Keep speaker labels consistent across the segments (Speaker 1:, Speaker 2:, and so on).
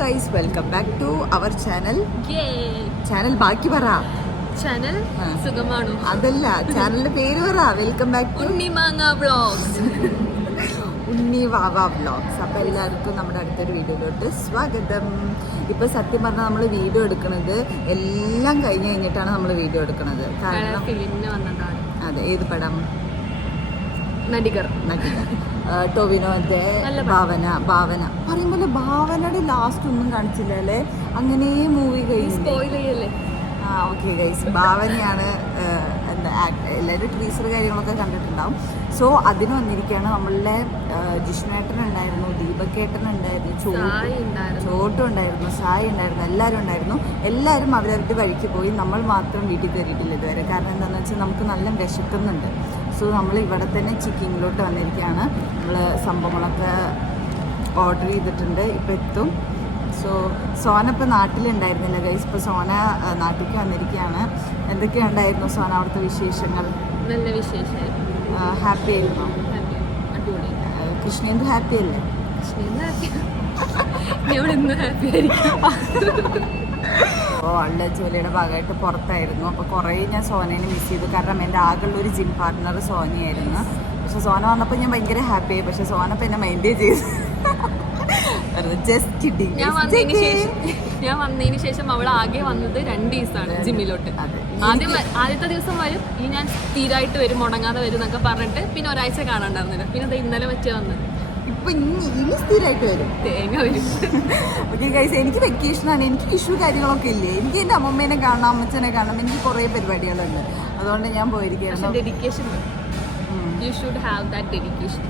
Speaker 1: Guys welcome back to our channel channel ബാക്കി പറ.
Speaker 2: Channel. സുഖമാണോ?
Speaker 1: അതല്ല ചാനലിന്റെ പേര് പറ. Welcome back to
Speaker 2: Unnimanga vlogs
Speaker 1: Unni Vava vlogs അപ്പൊ എല്ലാവർക്കും നമ്മുടെ അടുത്തൊരു വീഡിയോയിലോട്ട് സ്വാഗതം. ഇപ്പൊ സത്യം പറഞ്ഞാൽ നമ്മൾ വീഡിയോ എടുക്കുന്നത് എല്ലാം കഴിഞ്ഞ് കഴിഞ്ഞിട്ടാണ് നമ്മൾ വീഡിയോ എടുക്കുന്നത് കാരണം അതെ ഏത് പടം?
Speaker 2: നടികർ.
Speaker 1: നടികർ. ടൊവിനോന്റെ. ഭാവന ഭാവന. പറയുമ്പോൾ ഭാവനയുടെ ലാസ്റ്റ് ഒന്നും കാണിച്ചില്ല അല്ലേ? അങ്ങനെ മൂവി കഴിഞ്ഞു ആ ഓക്കെ ഗൈസ് ഭാവനയാണ് എന്താ എല്ലാവരും ട്രീസർ കാര്യങ്ങളൊക്കെ കണ്ടിട്ടുണ്ടാവും. സോ അതിന് വന്നിരിക്കുകയാണ് നമ്മളുടെ ജിഷ്ണേട്ടൻ ഉണ്ടായിരുന്നു ദീപക്കേട്ടൻ ഉണ്ടായിരുന്നു. ചോട്ടും
Speaker 2: ഉണ്ടായിരുന്നു
Speaker 1: സായി ഉണ്ടായിരുന്നു എല്ലാവരും ഉണ്ടായിരുന്നു. എല്ലാവരും അവരവരുടെ വഴിക്ക് പോയി നമ്മൾ മാത്രം വീട്ടിൽ കയറിയിട്ടില്ല ഇതുവരെ. കാരണം എന്താണെന്ന് വെച്ചാൽ നമുക്ക് നല്ല വിശക്കുന്നുണ്ട്. സോ നമ്മൾ ഇവിടെ തന്നെ ചിക്കിങ്ങിലോട്ട് വന്നിരിക്കുകയാണ്. നമ്മൾ സംഭവങ്ങളൊക്കെ ഓർഡർ ചെയ്തിട്ടുണ്ട് ഇപ്പം എത്തും. സോ സോന ഇപ്പോൾ നാട്ടിലുണ്ടായിരുന്നില്ല ഗൈസ് ഇപ്പോൾ സോന നാട്ടിലേക്ക് വന്നിരിക്കുകയാണ്. എന്തൊക്കെയുണ്ടായിരുന്നു സോന അവിടുത്തെ വിശേഷങ്ങൾ?
Speaker 2: നല്ല വിശേഷമായിരുന്നു.
Speaker 1: ഹാപ്പി ആയിരുന്നു? കൃഷ്ണേന്ദ് ഹാപ്പി അല്ലേ?
Speaker 2: കൃഷ്ണേന്ദ് ഹാപ്പി ഹാപ്പി ആയിരിക്കും.
Speaker 1: അപ്പോൾ ആളുടെ ജോലിയുടെ ഭാഗമായിട്ട് പുറത്തായിരുന്നു. അപ്പോൾ കുറേ ഞാൻ സോനേനെ മിസ് ചെയ്തു. കാരണം എന്റെ ആകെയുള്ള ഒരു ജിം പാർട്ട്ണർ സോനയായിരുന്നു പക്ഷെ സോന വന്നപ്പോൾ ഞാൻ ഭയങ്കര ഹാപ്പി ആയി. പക്ഷെ സോന പിന്നെ എന്നെ മൈൻഡ് ചെയ്തു. ജസ്റ്റ് കിട്ടിങ്
Speaker 2: ഞാൻ വന്നതിന് ശേഷം ഞാൻ വന്നതിന് ശേഷം അവൾ ആകെ വന്നത് രണ്ട് ദിവസമാണ് ജിമ്മിലോട്ട്. ആദ്യം ആദ്യത്തെ ദിവസം വരും. ഈ ഞാൻ സ്ഥിരമായിട്ട് വരും മുടങ്ങാതെ വരും എന്നൊക്കെ പറഞ്ഞിട്ട് പിന്നെ ഒരാഴ്ച കാണാണ്ടായിരുന്നില്ല പിന്നെ ഇന്നലെ വെച്ച് വന്ന്
Speaker 1: ഇപ്പം ഇനി ഇനി സ്ഥിരമായിട്ട് വരും.
Speaker 2: തേങ്ങ വരും.
Speaker 1: ഓക്കെ ഗൈസ് എനിക്ക് വെക്കേഷനാണ് എനിക്ക് വിഷു കാര്യങ്ങളൊക്കെ ഇല്ലേ? എനിക്ക് എന്റെ അമ്മമ്മേനെ കാണണം അമ്മച്ചനെ കാണണം. എനിക്ക് കുറേ പരിപാടികളുണ്ട്. അതുകൊണ്ട് ഞാൻ
Speaker 2: പോയിരിക്കുകയാണ്.
Speaker 1: പോയിരിക്കുകയായിരുന്നു
Speaker 2: ഡെഡിക്കേഷൻ
Speaker 1: ഉം.
Speaker 2: You should have that dedication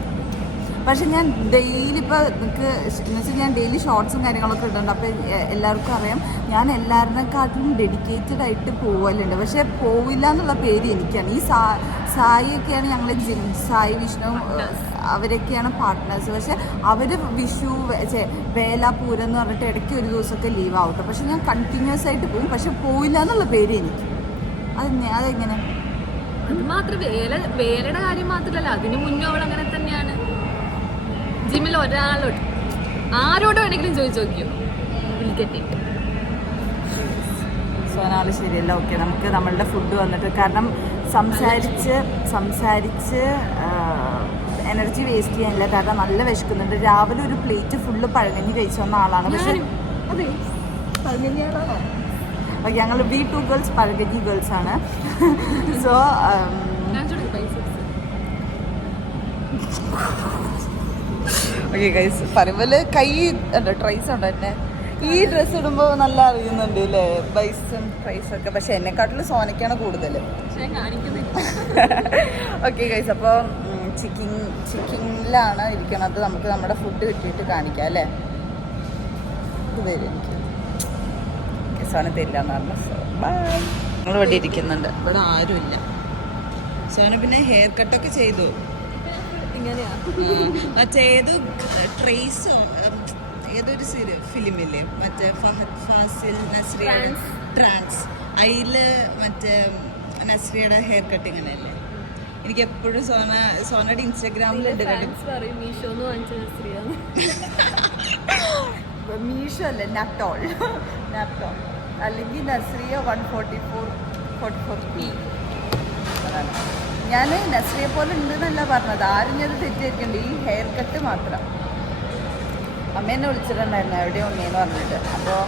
Speaker 1: പക്ഷെ ഞാൻ ഡെയിലി ഇപ്പോൾ നിങ്ങൾക്ക് എന്ന് വെച്ചാൽ ഞാൻ ഡെയിലി ഷോർട്സും കാര്യങ്ങളൊക്കെ ഇടുന്നുണ്ട്. അപ്പോൾ എല്ലാവർക്കും അറിയാം. ഞാൻ എല്ലാവരിനെക്കാട്ടിലും ഡെഡിക്കേറ്റഡ് ആയിട്ട് പോവലുണ്ട്. പക്ഷേ പോവില്ല എന്നുള്ള പേര് എനിക്കാണ്. ഈ സായി സായിയൊക്കെയാണ് ഞങ്ങളെ സായി വിഷ്ണു അവരൊക്കെയാണ് പാർട്ട്നേഴ്സ് പക്ഷെ അവർ വിഷു വേല പൂരം എന്ന് പറഞ്ഞിട്ട് ഇടയ്ക്ക് ഒരു ദിവസമൊക്കെ ലീവ് ആവട്ടെ. പക്ഷെ ഞാൻ കണ്ടിന്യൂസ് ആയിട്ട് പോകും പക്ഷെ പോയില്ല എന്നുള്ള പേര് എനിക്ക്. അത് അതെങ്ങനെ?
Speaker 2: അത് മാത്രം വേല വേലയുടെ കാര്യം മാത്രമല്ല. അതിനു മുന്നേ അവൾ അങ്ങനെ തന്നെയാണ്. ജിമ്മിൽ ഒരാളോട് ആരോട് വേണമെങ്കിലും ചോദിച്ചു നോക്കിയോ? വിളിക്കട്ടെ
Speaker 1: സോനാൾ ശരിയല്ല ഓക്കെ നമുക്ക് നമ്മളുടെ ഫുഡ് വന്നിട്ട് കാരണം സംസാരിച്ച് സംസാരിച്ച് എനർജി വേസ്റ്റ് ചെയ്യാനില്ല. കാരണം നല്ല വിശക്കുന്നുണ്ട്. രാവിലെ ഒരു പ്ലേറ്റ് ഫുള്ള് പഴങ്കഞ്ഞി കഴിച്ചു വന്ന ആളാണ്. പക്ഷെ ഓക്കെ ഞങ്ങൾ ബി ടു ഗേൾസ് പഴങ്കഞ്ഞി ഗേൾസ് ആണ്. സോ ഓക്കെ ഗൈസ് പറയുമ്പോൾ കൈ ഉണ്ട് ട്രൈസ് ഉണ്ട് എന്നെ. ഈ ഡ്രസ്സ് ഇടുമ്പോൾ നല്ല അറിയുന്നുണ്ട് അല്ലേ ബൈസും ട്രൈസും ഒക്കെ. പക്ഷെ എന്നെക്കാട്ടിലും സോനയ്ക്കാണ് കൂടുതൽ ഓക്കെ ഗൈസ് അപ്പോൾ ചിക്കിങ് ചിക്കിങ്ങിലാണ് ഇരിക്കണത്. നമുക്ക് നമ്മുടെ ഫുഡ് കിട്ടിയിട്ട് കാണിക്കാം അല്ലേ? ഇത് വരും എനിക്ക്. തരില്ല എന്ന് പറഞ്ഞു. ബൈ ഞങ്ങൾ ഇവിടെ ഇരിക്കുന്നുണ്ട്. ഇവിടെ ആരുമില്ല സോന പിന്നെ ഹെയർ കട്ടൊക്കെ ചെയ്തു.
Speaker 2: ഇങ്ങനെയാ?
Speaker 1: മറ്റേ ഏതോ ട്രേസോ ഏതൊരു ഫിലിമില്ലേ മറ്റേ ഫഹദ് ഫാസിൽ
Speaker 2: നസ്രിയുടെ
Speaker 1: ട്രാൻസ് അതിൽ മറ്റേ നസ്രിയയുടെ ഹെയർ കട്ടിങ് അല്ലേ എനിക്ക് എപ്പോഴും സോന സോനയുടെ
Speaker 2: ഇൻസ്റ്റാഗ്രാമിൽ
Speaker 1: മീഷോ അല്ലേ നട്ടോൾ നട്ടോൾ അല്ലെങ്കിൽ Nazriya one forty four forty four P ഞാൻ നസ്രിയെ പോലെ ഉണ്ടെന്നല്ല പറഞ്ഞത്. ആരും ഞാൻ തെറ്റിയിരിക്കുന്നുണ്ട് ഈ ഹെയർ കട്ട് മാത്രം. അമ്മ എന്നെ വിളിച്ചിട്ടുണ്ടായിരുന്നു എവിടെയോ ഉണ്ണിയെന്ന് പറഞ്ഞിട്ട്. അപ്പോൾ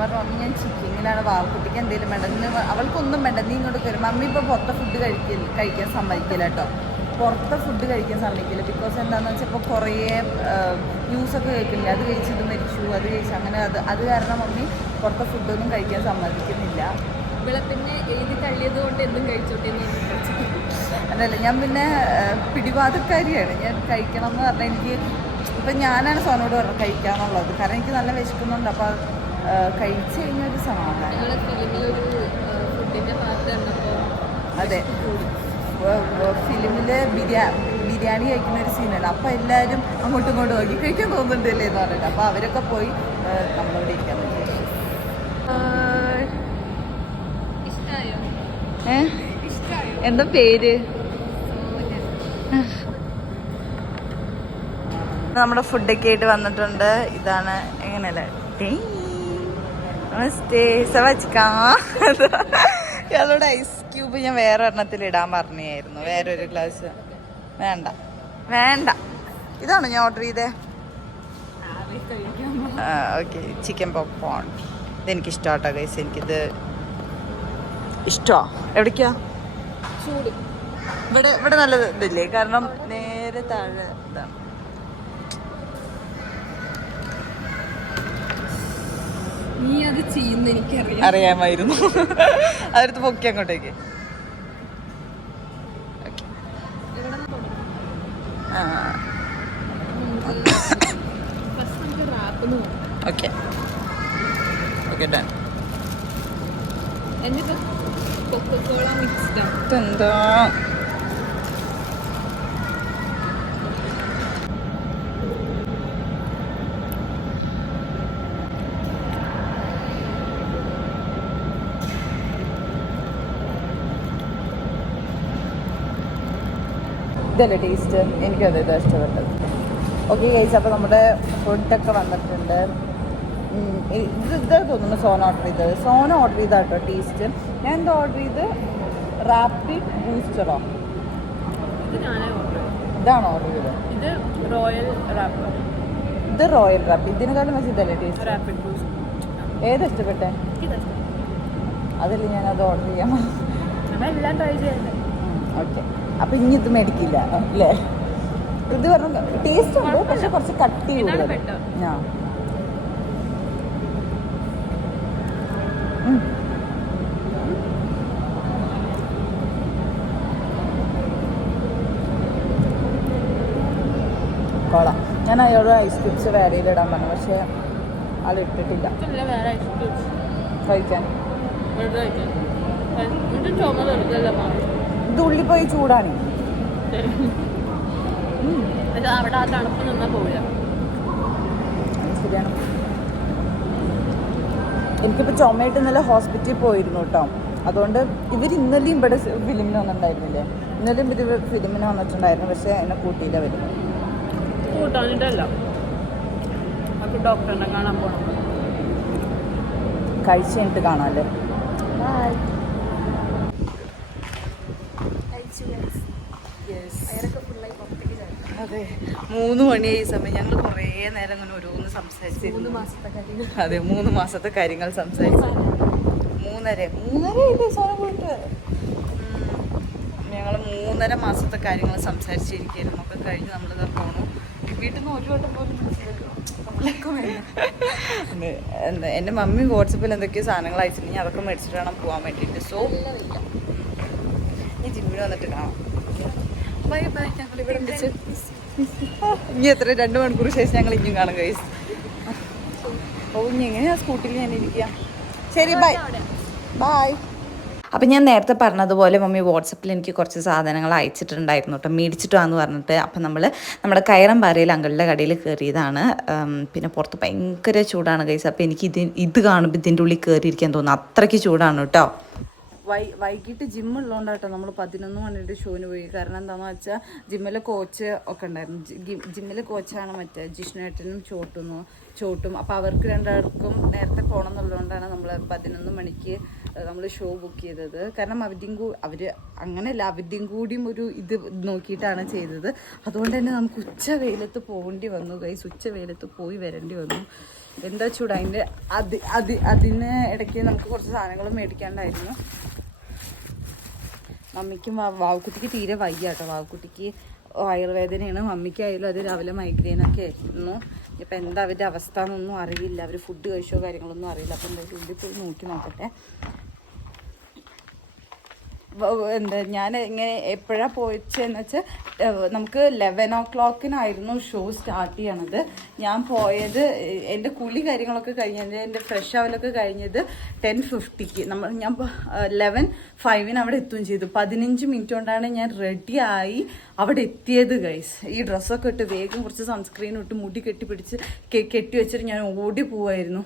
Speaker 1: പറഞ്ഞു മമ്മി ഞാൻ ചിക്കിങ്ങിലാണ് വാവക്കുട്ടിക്ക് എന്തെങ്കിലും വേണ്ട ഇന്ന് അവൾക്കൊന്നും വേണ്ട നീ ഇങ്ങോട്ട് കയറും മമ്മി ഇപ്പോൾ പുറത്തെ ഫുഡ് കഴിക്കില്ല കഴിക്കാൻ സമ്മതിക്കില്ല കേട്ടോ. പുറത്തെ ഫുഡ് കഴിക്കാൻ സമ്മതിക്കില്ല. ബിക്കോസ് എന്താണെന്ന് വെച്ചാൽ ഇപ്പോൾ കുറേ ന്യൂസൊക്കെ കേൾക്കില്ല അത് കഴിച്ചിട്ട് മരിച്ചു അത് കഴിച്ചു അങ്ങനെ അത് അത് കാരണം മമ്മി പുറത്തെ ഫുഡൊന്നും കഴിക്കാൻ സമ്മതിക്കുന്നില്ല.
Speaker 2: ഇവിടെ പിന്നെ എഴുതി തള്ളിയത് കൊണ്ട് എന്തും കഴിച്ചോട്ടെ
Speaker 1: അതല്ല ഞാൻ പിന്നെ പിടിവാതക്കാരിയാണ് ഞാൻ കഴിക്കണം എന്ന് പറഞ്ഞാൽ എനിക്ക് ഇപ്പം ഞാനാണ് സോനോട് പറഞ്ഞത് കഴിക്കാന്നുള്ളത്. കാരണം എനിക്ക് നല്ല വിശക്കുന്നുണ്ട്. അപ്പോൾ കഴിച്ചു കഴിഞ്ഞാൽ ഒരു സമാധാനം. അതെ. ഫിലിമിൽ ബിരിയാ ബിരിയാണി കഴിക്കുന്ന ഒരു സീനാണ് അപ്പോൾ എല്ലാവരും അങ്ങോട്ടും ഇങ്ങോട്ടും നോക്കി കഴിക്കാൻ തോന്നുന്നുണ്ടല്ലേ എന്ന് പറഞ്ഞിട്ട്. അപ്പോൾ അവരൊക്കെ പോയി നമ്മളോട് ഇരിക്കാൻ പറ്റി എന്താ പേര്? നമ്മുടെ ഫുഡൊക്കെ ആയിട്ട് വന്നിട്ടുണ്ട്. ഇതാണ് എങ്ങനെയല്ലേ? നമസ്തേ സവച്കാ ഇയാളോട് ഐസ് ക്യൂബ് ഞാൻ വേറെ ഒരെണ്ണത്തിൽ ഇടാൻ പറഞ്ഞായിരുന്നു ഒരു ഗ്ലാസ് വേണ്ട. വേണ്ട. ഇതാണോ ഞാൻ ഓർഡർ ചെയ്തേ? ഓക്കെ ചിക്കൻ പോപ്കോൺ ഇതെനിക്ക് ഇഷ്ടമാട്ടോ ഗൈസ് എനിക്കിത് ഇഷ്ടമാ എവിടേക്കാ? ഇവിടെ ഇവിടെ നല്ലത് ഇതില്ലേ? കാരണം നേരെ താഴെ ഇതാണ്
Speaker 2: നീ അത് ചെയ്യുന്ന എനിക്കറിയാം.
Speaker 1: അറിയാമായിരുന്നു. അതെടുത്ത് പൊക്കി അങ്ങോട്ടേക്ക്. ഓക്കെ. ഓക്കെ. ഡൺ.
Speaker 2: എന്നിട്ട് കൊക്കക്കോള മിക്സ്ഡ് ആണ്
Speaker 1: ഇതെന്താ? ഇതല്ലേ ടേസ്റ്റ് എനിക്കത് ഇതാ ഇഷ്ടപ്പെട്ടത്. ഓക്കെ കഴിച്ച് അപ്പോൾ നമ്മുടെ ഫുഡൊക്കെ വന്നിട്ടുണ്ട്. ഇത് ഇത് തോന്നുന്നു സോന ഓർഡർ ചെയ്തത്. സോന ഓർഡർ ചെയ്ത കേട്ടോ ടേസ്റ്റ് ഞാൻ എന്താ ഓർഡർ ചെയ്ത്? റാപ്പിഡ് ബൂസ്റ്ററോ ഇതാണ് ഓർഡർ ചെയ്തത്.
Speaker 2: ഇത് റോയൽ റാപ്പ്
Speaker 1: ഇത് റോയൽ റാപ്പ് ഇതിനെക്കാളും മെസ്സി ഇതല്ലേ ടേസ്റ്റ്
Speaker 2: റാപ്പിഡ് ബൂസ്റ്റ്
Speaker 1: ഏതാ ഇഷ്ടപ്പെട്ടെ? അതല്ലേ ഞാൻ അത് ഓർഡർ
Speaker 2: ചെയ്യാം ട്രൈ
Speaker 1: ഓക്കെ അപ്പം ഇനി ഇത് മേടിക്കില്ല അല്ലേ? ഇത് പറഞ്ഞു ടേസ്റ്റ് ഉണ്ട് പക്ഷെ കുറച്ച് കട്ടി കൂടുതൽ. ആ. കൊള്ളാം. ഞാൻ അയാളോട് ഐസ് ക്യൂബ്സ് വേറെയിലിടാൻ പറഞ്ഞു പക്ഷെ ആൾ ഇട്ടിട്ടില്ല.
Speaker 2: ഇതല്ല വേറെ ഐസ്ക്രീംസ്
Speaker 1: കഴിക്കാൻ.
Speaker 2: കഴിക്കാൻ ഇത് ചുമ വെറുതെ മാറി
Speaker 1: ഇത് ഉള്ളി പോയി ചൂടാണ്.
Speaker 2: എനിക്കിപ്പോ അവിടെ ആ തണുപ്പ് നിന്നാൽ പോവില്ല
Speaker 1: ശരിയാണ്. എനിക്കിപ്പോൾ ചുമയിട്ട് ഇന്നലെ ഹോസ്പിറ്റലിൽ പോയിരുന്നു കേട്ടോ അതുകൊണ്ട് ഇവർ ഇന്നലെയും ഇവിടെ ഫിലിമിന് വന്നിട്ടുണ്ടായിരുന്നില്ലേ? ഇന്നലെയും ഇവർ ഫിലിമിന് വന്നിട്ടുണ്ടായിരുന്നു. പക്ഷേ എന്നെ കൂട്ടിയില്ല വരുന്നത്
Speaker 2: കൂട്ടാനിട്ടല്ല. അപ്പോൾ ഡോക്ടറിനെ കാണാൻ പോകണം
Speaker 1: കഴിച്ച് കഴിഞ്ഞിട്ട് കാണാമല്ലേ അതെ. മൂന്ന് മണിയായി സമയം. ഞങ്ങൾ കുറേ നേരം അങ്ങനെ ഓരോന്ന് സംസാരിച്ചിരുന്നു.
Speaker 2: കാര്യം
Speaker 1: അതെ മൂന്ന് മാസത്തെ കാര്യങ്ങൾ സംസാരിച്ചു. മൂന്നര. മൂന്നര പോയിട്ട് ഞങ്ങൾ മൂന്നര മാസത്തെ കാര്യങ്ങൾ സംസാരിച്ചിരിക്കുന്നു ഒക്കെ കഴിഞ്ഞ് നമ്മളിതാ പോണു. വീട്ടിൽ നിന്ന് ഒരു വട്ടം പോലും എന്റെ എന്റെ മമ്മി വാട്സപ്പിൽ എന്തൊക്കെയോ സാധനങ്ങൾ അയച്ചിട്ടുണ്ടെങ്കിൽ അതൊക്കെ മേടിച്ചിട്ട് വേണം പോകാൻ വേണ്ടിയിട്ട്. സോ വന്നിട്ട് കാണാം. ബൈ ബൈ ഞങ്ങൾ ഇവിടെ ഇനി എത്ര രണ്ട് മണിക്കൂർ ശേഷം ഞങ്ങൾ ഇനിയും കാണും കൈസ് ഓ ഇനി എങ്ങനെയാ സ്കൂട്ടിയിൽ ഞാൻ ഇരിക്കുക ശരി ബൈ ബൈ അപ്പം ഞാൻ നേരത്തെ പറഞ്ഞതുപോലെ മമ്മി വാട്സപ്പിൽ എനിക്ക് കുറച്ച് സാധനങ്ങൾ അയച്ചിട്ടുണ്ടായിരുന്നു കേട്ടോ. മേടിച്ചിട്ടാന്ന് പറഞ്ഞിട്ട് അപ്പം നമ്മൾ നമ്മുടെ കയറമ്പാറയിൽ അങ്കളുടെ കടയിൽ കയറിയതാണ്. പിന്നെ പുറത്ത് ഭയങ്കര ചൂടാണ് കൈസ് അപ്പം എനിക്ക് ഇത് ഇത് കാണുമ്പോൾ ഇതിന്റെ ഉള്ളിൽ കയറിയിരിക്കാൻ തോന്നുന്നു. അത്രയ്ക്ക് ചൂടാണ് കേട്ടോ. വൈ വൈകിട്ട് ജിം ഉള്ളതുകൊണ്ടാട്ടോ നമ്മൾ പതിനൊന്ന് മണിയുടെ ഷോന് പോയി. കാരണം എന്താണെന്ന് വെച്ചാൽ ജിമ്മിലെ കോച്ച് ഒക്കെ ഉണ്ടായിരുന്നു. ജിമ്മിലെ കോച്ചാണ് മറ്റേ ജിഷ്ണേട്ടനും ചോട്ടുന്നു ചോട്ടും അപ്പോൾ അവർക്ക് രണ്ടാൾക്കും നേരത്തെ പോകണം എന്നുള്ളതുകൊണ്ടാണ് നമ്മൾ പതിനൊന്ന് മണിക്ക് നമ്മൾ ഷോ ബുക്ക് ചെയ്തത്. കാരണം അവധിയും കൂ അവർ അങ്ങനെയല്ല അവധിയും കൂടിയും ഒരു ഇത് നോക്കിയിട്ടാണ് ചെയ്തത്. അതുകൊണ്ട് തന്നെ നമുക്ക് ഉച്ച വെയിലത്ത് പോകേണ്ടി വന്നു കൈസ് ഉച്ച വെയിലത്ത് പോയി വരേണ്ടി വന്നു. എന്താ ചൂട്? അതിന്റെ അത് അത് അതിന് ഇടയ്ക്ക് നമുക്ക് കുറച്ച് സാധനങ്ങൾ മേടിക്കാണ്ടായിരുന്നു. മമ്മിക്കും വാവുക്കുട്ടിക്ക് തീരെ വയ്യ കേട്ടോ വാവുക്കുട്ടിക്ക് വയറുവേദനയാണ് മമ്മിക്കായാലും അത് രാവിലെ മൈഗ്രെയിൻ ഒക്കെ ആയിരുന്നു. ഇപ്പം എന്താ അവരുടെ അവസ്ഥ എന്നൊന്നും അറിയില്ല. അവർ ഫുഡ് കഴിച്ചോ കാര്യങ്ങളൊന്നും അറിയില്ല. അപ്പം എന്തായാലും ഉള്ളിൽ പോയി നോക്കി നോക്കട്ടെ. എന്താ ഞാൻ ഇങ്ങനെ എപ്പോഴാണ് പോയിച്ചെന്ന് വെച്ചാൽ നമുക്ക് ലെവൻ ഓ ക്ലോക്കിനായിരുന്നു ഷോ സ്റ്റാർട്ട് ചെയ്യണത്. ഞാൻ പോയത് എന്റെ കുളി കാര്യങ്ങളൊക്കെ കഴിഞ്ഞത് എന്റെ ഫ്രഷ് ആവലൊക്കെ കഴിഞ്ഞത് ടെൻ ഫിഫ്റ്റിക്ക് നമ്മൾ ഞാൻ ലെവൻ ഫൈവിന് അവിടെ എത്തുകയും ചെയ്തു. പതിനഞ്ച് മിനിറ്റ് കൊണ്ടാണ് ഞാൻ റെഡിയായി അവിടെ എത്തിയത് ഗൈസ് ഈ ഡ്രസ്സൊക്കെ ഇട്ട് വേഗം കുറച്ച് സൺസ്ക്രീൻ ഇട്ട് മുടി കെട്ടിപ്പിടിച്ച് കെ- കെട്ടി വെച്ചിട്ട് ഞാൻ ഓടി പോവായിരുന്നു.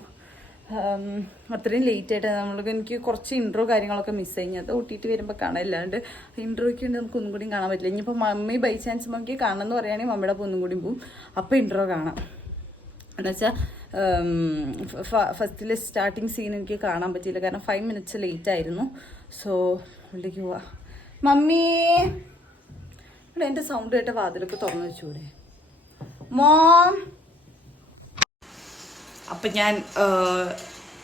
Speaker 1: അത്രയും ലേറ്റ് ആയിട്ട് നമ്മൾക്ക് എനിക്ക് കുറച്ച് ഇൻട്രോ കാര്യങ്ങളൊക്കെ മിസ് ആയി. അത് ഒട്ടിയിട്ട് വരുമ്പോൾ കാണാം. അല്ലാണ്ട് ഇൻട്രോയ്ക്ക് വേണ്ടി നമുക്ക് ഒന്നും കൂടി കാണാൻ പറ്റില്ല. ഇനിയിപ്പോൾ മമ്മി ബൈ ചാൻസ് മമ്മിക്ക് കാണണം എന്ന് പറയുകയാണെങ്കിൽ മമ്മിയുടെ ഒന്നും കൂടി പോവും. അപ്പോൾ ഇൻട്രോ കാണാം. എന്നുവെച്ചാൽ ഫസ്റ്റിലെ സ്റ്റാർട്ടിങ് സീൻ എനിക്ക് കാണാൻ പറ്റിയില്ല. കാരണം ഫൈവ് മിനിറ്റ്സ് ലേറ്റ് ആയിരുന്നു. സോ ഉള്ളിലേക്ക് പോവാ. മമ്മി! എന്റെ സൗണ്ട് കേട്ട വാതിലൊക്കെ തുറന്നു വെച്ചൂടെ. മോം! അപ്പം ഞാൻ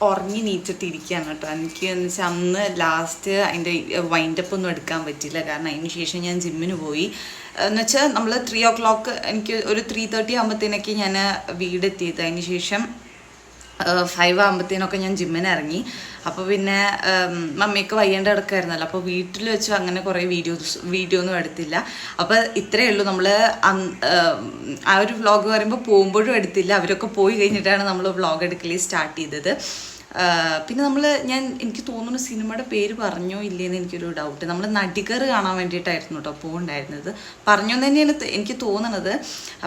Speaker 1: ഉറങ്ങി നീച്ചിട്ടിരിക്കുകയാണ് കേട്ടോ. എനിക്ക് എന്ന് വെച്ചാൽ അന്ന് ലാസ്റ്റ് അതിന്റെ വൈൻഡപ്പ് ഒന്നും എടുക്കാൻ പറ്റില്ല കാരണം അതിന് ശേഷം ഞാൻ ജിമ്മിന് പോയി. എന്ന് വെച്ചാൽ നമ്മൾ ത്രീ ഓ ക്ലോക്ക് എനിക്ക് ഒരു ത്രീ തേർട്ടി ആകുമ്പോഴത്തേനൊക്കെ ഞാൻ വീടെത്തിയത്. അതിന് ശേഷം ഫൈവ് ആകുമ്പോഴത്തേനൊക്കെ ഞാൻ ജിമ്മിന് ഇറങ്ങി. അപ്പോൾ പിന്നെ മമ്മിയൊക്കെ വയ്യേണ്ട കിടക്കായിരുന്നല്ലോ. അപ്പോൾ വീട്ടിൽ വെച്ച് അങ്ങനെ കുറേ വീഡിയോസ് വീഡിയോ ഒന്നും എടുത്തില്ല. അപ്പോൾ ഇത്രയേ ഉള്ളൂ. നമ്മൾ ആ ഒരു വ്ളോഗ് പറയുമ്പോൾ പോകുമ്പോഴും എടുത്തില്ല. അവരൊക്കെ പോയി കഴിഞ്ഞിട്ടാണ് നമ്മൾ വ്ളോഗ് എടുക്കലേ സ്റ്റാർട്ട് ചെയ്തത്. പിന്നെ നമ്മൾ ഞാൻ എനിക്ക് തോന്നുന്നു സിനിമയുടെ പേര് പറഞ്ഞോ ഇല്ലേന്ന് എനിക്കൊരു ഡൗട്ട് നമ്മൾ നടികർ കാണാൻ വേണ്ടിയിട്ടായിരുന്നു കേട്ടോ പോകണ്ടായിരുന്നത് പറഞ്ഞു തന്നെയാണ് എനിക്ക് തോന്നുന്നത്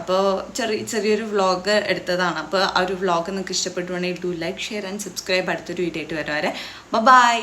Speaker 1: അപ്പോൾ ചെറിയ ചെറിയൊരു വ്ളോഗ് എടുത്തതാണ്. അപ്പോൾ ആ ഒരു വ്ളോഗ് നിങ്ങൾക്ക് ഇഷ്ടപ്പെട്ടുവാണെങ്കിൽ do like share and subscribe അടുത്തൊരു വീഡിയോ ആയിട്ട് വരാം വരെ. ബൈ